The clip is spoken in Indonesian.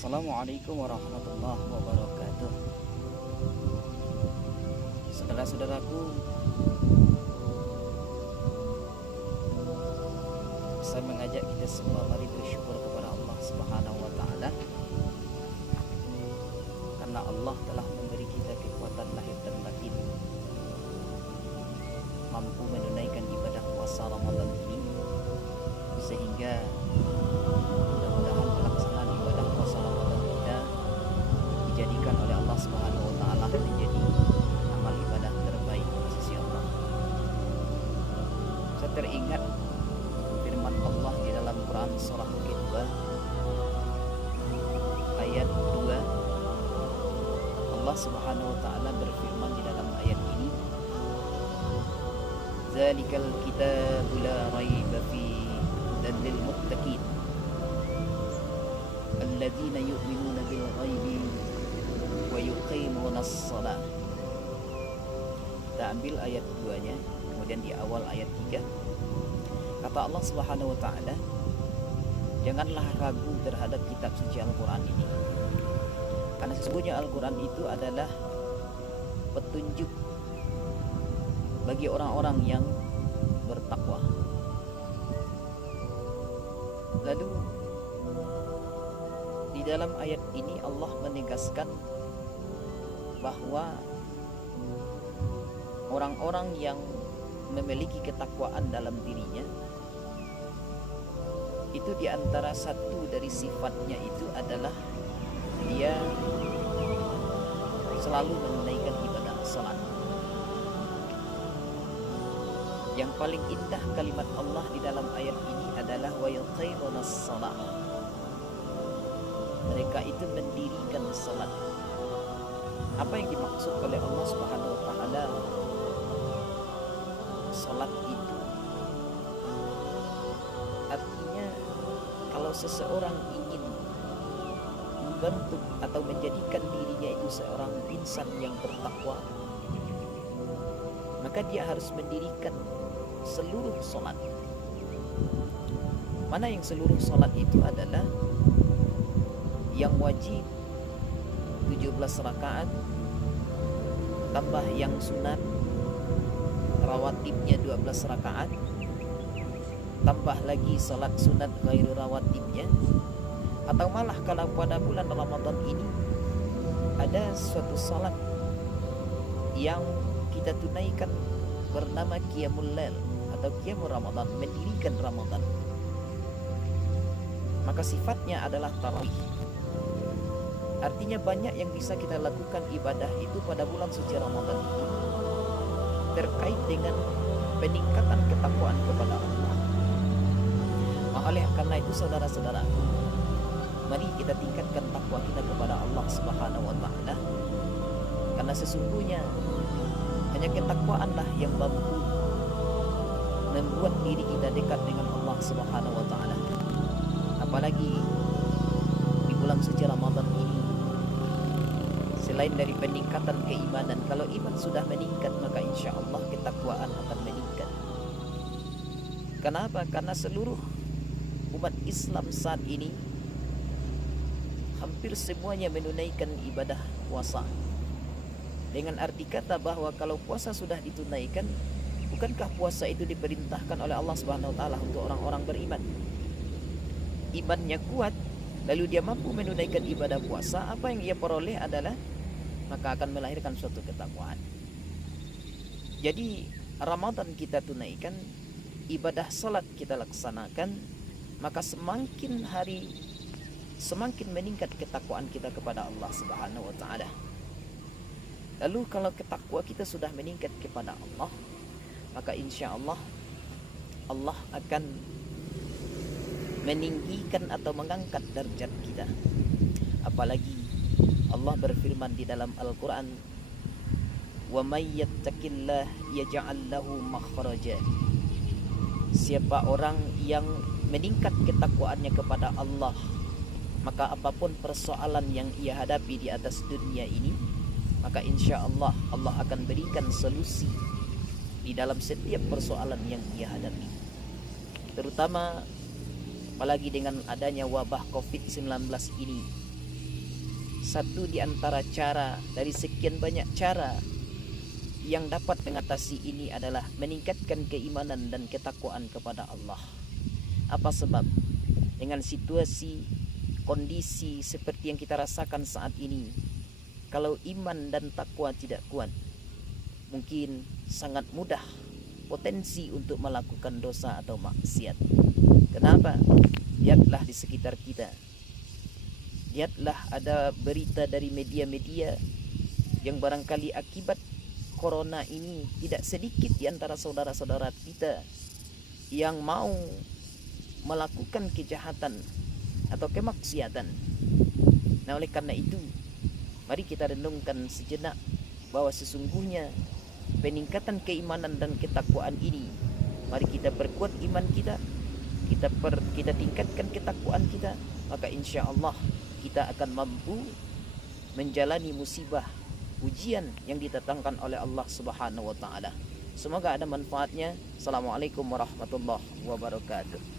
Assalamualaikum warahmatullahi wabarakatuh. Saudara-saudaraku, saya mengajak kita semua mari bersyukur kepada Allah Subhanahu wa taala karena Allah telah memberi kita kekuatan lahir dan batin mampu menunaikan ibadah puasa Ramadan ini, sehingga mudah-mudahan pelaksanaan ibadah puasa Ramadan kita dijadikan oleh Allah Subhanahu wa taala menjadi amal ibadah terbaik di sisi Allah. Saya teringat firman Allah di dalam Quran surah kedua ayat 2. Allah Subhanahu wa taala berfirman di dalam ayat ini, "Dzalikal kitabu la raiba fihi hudan lil muttaqin alladzina yu'minuna bil ghaibi wa yuqimunas shalah." Kita ambil ayat 2-nya, kemudian di awal ayat 3 kata Allah Subhanahu wa taala, "Janganlah ragu terhadap kitab suci Al-Qur'an ini, karena sesungguhnya Al-Qur'an itu adalah petunjuk bagi orang-orang yang bertakwa." Lalu di dalam ayat ini Allah menegaskan bahwa orang-orang yang memiliki ketakwaan dalam dirinya itu diantara satu dari sifatnya itu adalah dia selalu menunaikan ibadah salat. Yang paling indah kalimat Allah di dalam ayat ini adalah wa yuqimunas shalah. Mereka itu mendirikan salat. Apa yang dimaksud oleh Allah Subhanahu wa taala salat itu? Artinya kalau seseorang ingin membentuk atau menjadikan dirinya itu seorang insan yang bertakwa, maka dia harus mendirikan seluruh salat. Mana yang seluruh salat itu adalah yang wajib 17 rakaat tambah yang sunat rawatibnya 12 rakaat tambah lagi salat sunat ghairu rawatibnya, atau malah kalau pada bulan Ramadan ini ada suatu salat yang kita tunaikan bernama Qiyamul Lail atau Qiyamul Ramadan, mendirikan Ramadan, maka sifatnya adalah tarawih. Artinya banyak yang bisa kita lakukan ibadah itu pada bulan suci Ramadan ini terkait dengan peningkatan ketakwaan kepada Allah. Oleh karena itu saudara-saudara, mari kita tingkatkan takwa kita kepada Allah Subhanahu wa taala, karena sesungguhnya hanya ketakwaanlah yang mampu membuat diri kita dekat dengan Allah Subhanahu wa taala. Apalagi di bulan suci Ramadan ini, selain dari peningkatan keimanan, kalau iman sudah meningkat maka insya Allah ketakwaan akan meningkat. Kenapa? Karena seluruh umat Islam saat ini hampir semuanya menunaikan ibadah puasa, dengan arti kata bahwa kalau puasa sudah ditunaikan, bukankah puasa itu diperintahkan oleh Allah Subhanahu wa taala untuk orang-orang beriman? Imannya kuat, lalu dia mampu menunaikan ibadah puasa, apa yang ia peroleh adalah maka akan melahirkan suatu ketakwaan. Jadi Ramadan kita tunaikan, ibadah salat kita laksanakan, maka semakin hari semakin meningkat ketakwaan kita kepada Allah Subhanahu wa taala. Lalu kalau ketakwaan kita sudah meningkat kepada Allah, maka insya Allah Allah akan meninggikan atau mengangkat derajat kita. Apalagi Allah berfirman di dalam Al-Quran, "Wa may yattaqillah yaj'al lahu makhraja." Siapa orang yang meningkat ketakwaannya kepada Allah, maka apapun persoalan yang ia hadapi di atas dunia ini, maka insya Allah Allah akan berikan solusi di dalam setiap persoalan yang ia hadapi. Terutama apalagi dengan adanya wabah COVID-19 ini, satu di antara cara dari sekian banyak cara yang dapat mengatasi ini adalah meningkatkan keimanan dan ketakwaan kepada Allah. Apa sebab? Dengan situasi, kondisi seperti yang kita rasakan saat ini, kalau iman dan takwa tidak kuat, mungkin sangat mudah potensi untuk melakukan dosa atau maksiat. Kenapa? Lihatlah di sekitar kita. Lihatlah ada berita dari media-media yang barangkali akibat corona ini tidak sedikit di antara saudara-saudara kita yang mau melakukan kejahatan atau kemaksiatan. Nah, oleh karena itu, mari kita renungkan sejenak bahwa sesungguhnya peningkatan keimanan dan ketakwaan ini, mari kita perkuat iman kita, kita tingkatkan ketakwaan kita, maka insya Allah kita akan mampu menjalani musibah, ujian yang didatangkan oleh Allah Subhanahu wa taala. Semoga ada manfaatnya. Assalamualaikum warahmatullahi wabarakatuh.